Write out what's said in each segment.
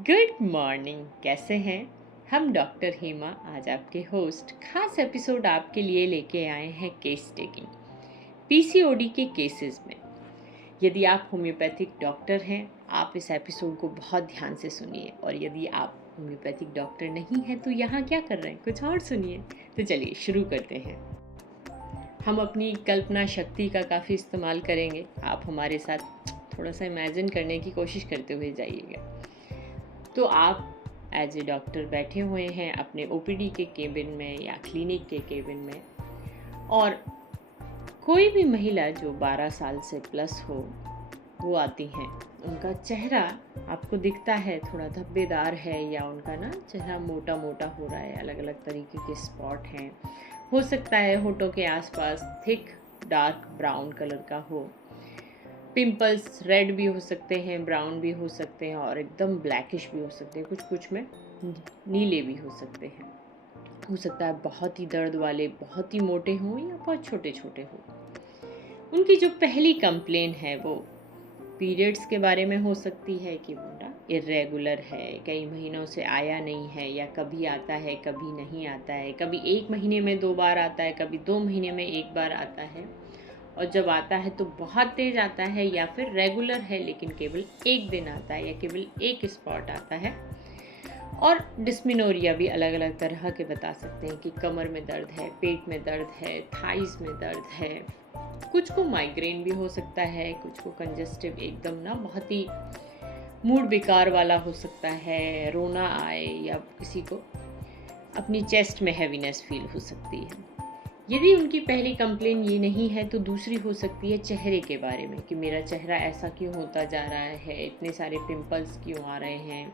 Good morning. कैसे हैं? हम डॉक्टर हेमा आज आपके होस्ट खास एपिसोड आपके लिए लेके आए हैं केस टेकिंग पीसीओडी के केसेस में। यदि आप होम्योपैथिक डॉक्टर हैं, आप इस एपिसोड को बहुत ध्यान से सुनिए, और यदि आप होम्योपैथिक डॉक्टर नहीं हैं तो यहाँ क्या कर रहे हैं, कुछ और सुनिए। तो चलिए शुरू करते हैं। हम अपनी कल्पना शक्ति का काफ़ी इस्तेमाल करेंगे। आप हमारे साथ थोड़ा सा इमेजिन करने की कोशिश करते हुए जाइएगा। तो आप एज ए डॉक्टर बैठे हुए हैं अपने ओपीडी के केबिन में या क्लिनिक के केबिन में, और कोई भी महिला जो 12 साल से प्लस हो वो आती हैं। उनका चेहरा आपको दिखता है थोड़ा धब्बेदार है, या उनका ना चेहरा मोटा मोटा हो रहा है, अलग अलग तरीके के स्पॉट हैं। हो सकता है होठों के आसपास थिक डार्क ब्राउन कलर का हो। पिंपल्स रेड भी हो सकते हैं, ब्राउन भी हो सकते हैं, और एकदम ब्लैकिश भी हो सकते हैं। कुछ कुछ में नीले भी हो सकते हैं। हो सकता है बहुत ही दर्द वाले बहुत ही मोटे हों या बहुत छोटे छोटे हों। उनकी जो पहली कंप्लेन है वो पीरियड्स के बारे में हो सकती है कि वो ना इरेगुलर है, कई महीनों से आया नहीं है, या कभी आता है कभी नहीं आता है, कभी 1 महीने में 2 बार आता है, कभी 2 महीने में 1 बार आता है, और जब आता है तो बहुत तेज आता है, या फिर रेगुलर है लेकिन केवल एक दिन आता है, या केवल एक स्पॉट आता है। और डिस्मिनोरिया भी अलग अलग तरह के बता सकते हैं कि कमर में दर्द है, पेट में दर्द है, थाइस में दर्द है। कुछ को माइग्रेन भी हो सकता है, कुछ को कंजेस्टिव एकदम ना बहुत ही मूड बेकार वाला हो सकता है, रोना आए, या किसी को अपनी चेस्ट में हैवीनेस फील हो सकती है। यदि उनकी पहली कंप्लेन ये नहीं है तो दूसरी हो सकती है चेहरे के बारे में, कि मेरा चेहरा ऐसा क्यों होता जा रहा है, इतने सारे पिंपल्स क्यों आ रहे हैं,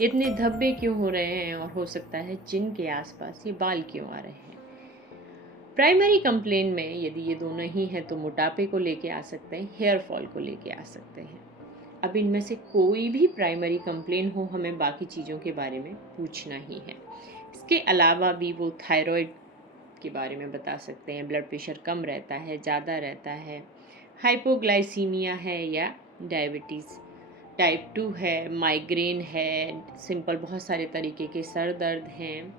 इतने धब्बे क्यों हो रहे हैं, और हो सकता है चिन के आसपास ये बाल क्यों आ रहे हैं। प्राइमरी कंप्लेन में यदि ये दोनों ही हैं तो मोटापे को लेके आ सकते हैं, हेयर फॉल को लेके आ सकते हैं। अब इनमें से कोई भी प्राइमरी कंप्लेन हो, हमें बाकी चीज़ों के बारे में पूछना ही है। इसके अलावा भी वो थायराइड के बारे में बता सकते हैं, ब्लड प्रेशर कम रहता है, ज़्यादा रहता है, हाइपोग्लाइसीमिया है, या डायबिटीज़ टाइप 2 है, माइग्रेन है, सिंपल बहुत सारे तरीके के सर दर्द हैं,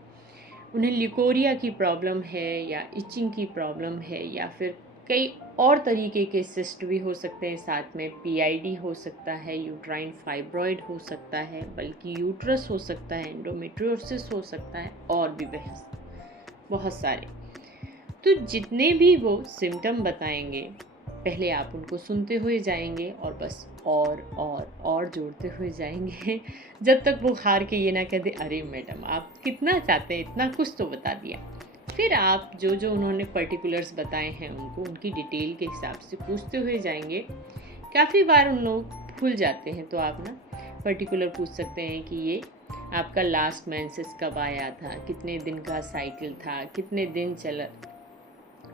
उन्हें ल्यूकोरिया की प्रॉब्लम है, या इचिंग की प्रॉब्लम है, या फिर कई और तरीके के सिस्ट भी हो सकते हैं, साथ में पीआईडी हो सकता है, यूट्राइन फाइब्रॉइड हो सकता है, बल्कि यूट्रस हो सकता है, एंडोमेट्रियोसिस हो सकता है, और भी बहुत सारे। तो जितने भी वो सिम्टम बताएंगे, पहले आप उनको सुनते हुए जाएंगे, और बस और जोड़ते हुए जाएंगे जब तक वो हार के ये ना कह दे, अरे मैडम आप कितना चाहते हैं, इतना कुछ तो बता दिया। फिर आप जो जो उन्होंने पर्टिकुलर्स बताए हैं उनको उनकी डिटेल के हिसाब से पूछते हुए जाएंगे। काफ़ी बार उन लोग भूल जाते हैं, तो आप ना पर्टिकुलर पूछ सकते हैं कि ये आपका लास्ट मेंसेस कब आया था, कितने दिन का साइकिल था, कितने दिन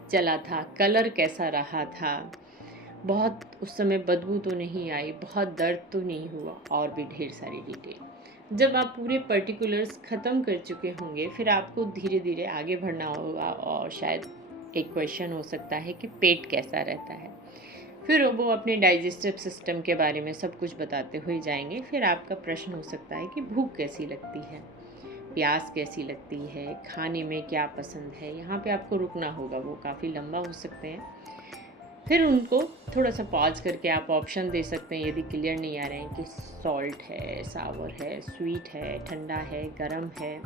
चला था, कलर कैसा रहा था, बहुत उस समय बदबू तो नहीं आई, बहुत दर्द तो नहीं हुआ, और भी ढेर सारी डिटेल। जब आप पूरे पर्टिकुलर्स ख़त्म कर चुके होंगे, फिर आपको धीरे धीरे आगे बढ़ना होगा, और शायद एक क्वेश्चन हो सकता है कि पेट कैसा रहता है। फिर वो अपने डाइजेस्टिव सिस्टम के बारे में सब कुछ बताते हुए जाएंगे। फिर आपका प्रश्न हो सकता है कि भूख कैसी लगती है, प्यास कैसी लगती है, खाने में क्या पसंद है। यहाँ पे आपको रुकना होगा, वो काफ़ी लंबा हो सकते हैं। फिर उनको थोड़ा सा पॉज करके आप ऑप्शन दे सकते हैं, यदि क्लियर नहीं आ रहे हैं कि सॉल्ट है, सावर है, स्वीट है, ठंडा है, गरम है,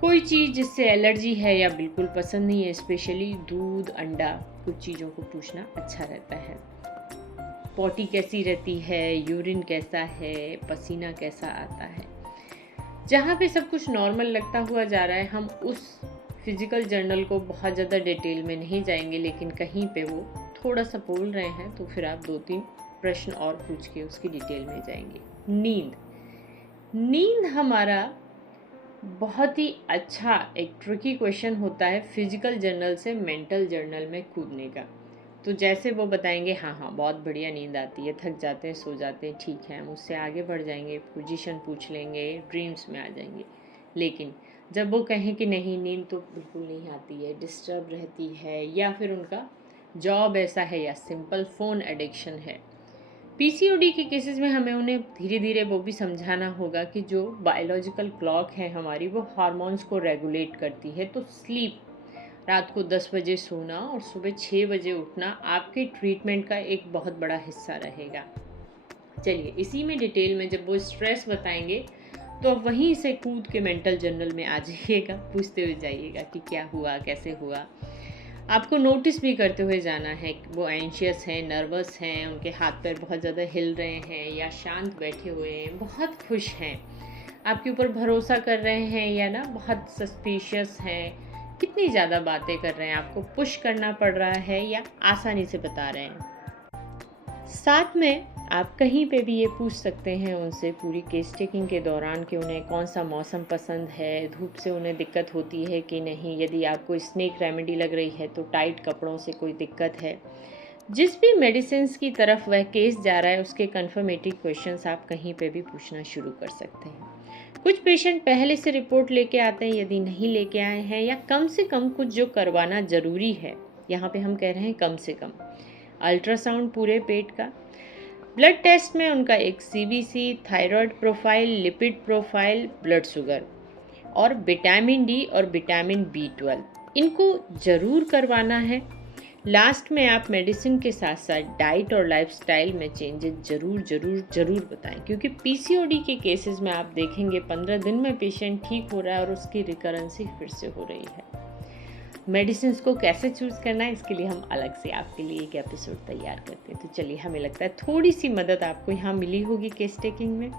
कोई चीज़ जिससे एलर्जी है या बिल्कुल पसंद नहीं है, स्पेशली दूध, अंडा, कुछ चीज़ों को पूछना अच्छा रहता है। पॉटी कैसी रहती है, यूरिन कैसा है, पसीना कैसा आता है। जहाँ पे सब कुछ नॉर्मल लगता हुआ जा रहा है, हम उस फिज़िकल जर्नल को बहुत ज़्यादा डिटेल में नहीं जाएंगे, लेकिन कहीं पे वो थोड़ा सा बोल रहे हैं तो फिर आप 2-3 प्रश्न और पूछ के उसकी डिटेल में जाएंगे। नींद हमारा बहुत ही अच्छा एक ट्रिकी क्वेश्चन होता है फिज़िकल जर्नल से मेंटल जर्नल में कूदने का। तो जैसे वो बताएंगे हाँ हाँ बहुत बढ़िया नींद आती है, थक जाते हैं, सो जाते हैं, ठीक है, हम उससे आगे बढ़ जाएंगे, पोजीशन पूछ लेंगे, ड्रीम्स में आ जाएंगे। लेकिन जब वो कहें कि नहीं नींद तो बिल्कुल नहीं आती है, डिस्टर्ब रहती है, या फिर उनका जॉब ऐसा है, या सिंपल फ़ोन एडिक्शन है, पीसीओडी के केसेस में हमें उन्हें धीरे धीरे वो भी समझाना होगा कि जो बायोलॉजिकल क्लॉक है हमारी, वो हार्मोन्स को रेगुलेट करती है। तो स्लीप, रात को 10 बजे सोना और सुबह 6 बजे उठना आपके ट्रीटमेंट का एक बहुत बड़ा हिस्सा रहेगा। चलिए, इसी में डिटेल में जब वो स्ट्रेस बताएंगे तो अब वहीं से कूद के मेंटल जर्नल में आ जाइएगा, पूछते हुए जाइएगा कि क्या हुआ, कैसे हुआ। आपको नोटिस भी करते हुए जाना है वो एंशियस हैं, नर्वस हैं, उनके हाथ पैर बहुत ज़्यादा हिल रहे हैं या शांत बैठे हुए हैं, बहुत खुश हैं, आपके ऊपर भरोसा कर रहे हैं या ना बहुत सस्पिशियस हैं, कितनी ज़्यादा बातें कर रहे हैं, आपको पुश करना पड़ रहा है या आसानी से बता रहे हैं। साथ में आप कहीं पे भी ये पूछ सकते हैं उनसे पूरी केस टेकिंग के दौरान कि उन्हें कौन सा मौसम पसंद है, धूप से उन्हें दिक्कत होती है कि नहीं, यदि आपको स्नेक रेमेडी लग रही है तो टाइट कपड़ों से कोई दिक्कत है। जिस भी मेडिसिन्स की तरफ वह केस जा रहा है उसके कन्फर्मेटिव क्वेश्चंस आप कहीं पे भी पूछना शुरू कर सकते हैं। कुछ पेशेंट पहले से रिपोर्ट लेके आते हैं, यदि नहीं लेके आए हैं या कम से कम कुछ जो करवाना ज़रूरी है, यहाँ पे हम कह रहे हैं कम से कम अल्ट्रासाउंड पूरे पेट का, ब्लड टेस्ट में उनका एक CBC, thyroid profile, lipid profile, blood sugar और विटामिन डी और विटामिन B12, इनको ज़रूर करवाना है। लास्ट में आप मेडिसिन के साथ साथ डाइट और लाइफस्टाइल में चेंजेस ज़रूर बताएं, क्योंकि पीसीओडी के केसेस में आप देखेंगे 15 दिन में पेशेंट ठीक हो रहा है और उसकी रिकरेंसी फिर से हो रही है। मेडिसिन को कैसे चूज़ करना है इसके लिए हम अलग से आपके लिए एक एपिसोड तैयार करते हैं। तो चलिए, हमें लगता है थोड़ी सी मदद आपको यहाँ मिली होगी केस टेकिंग में।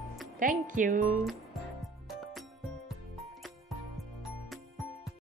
Thank you.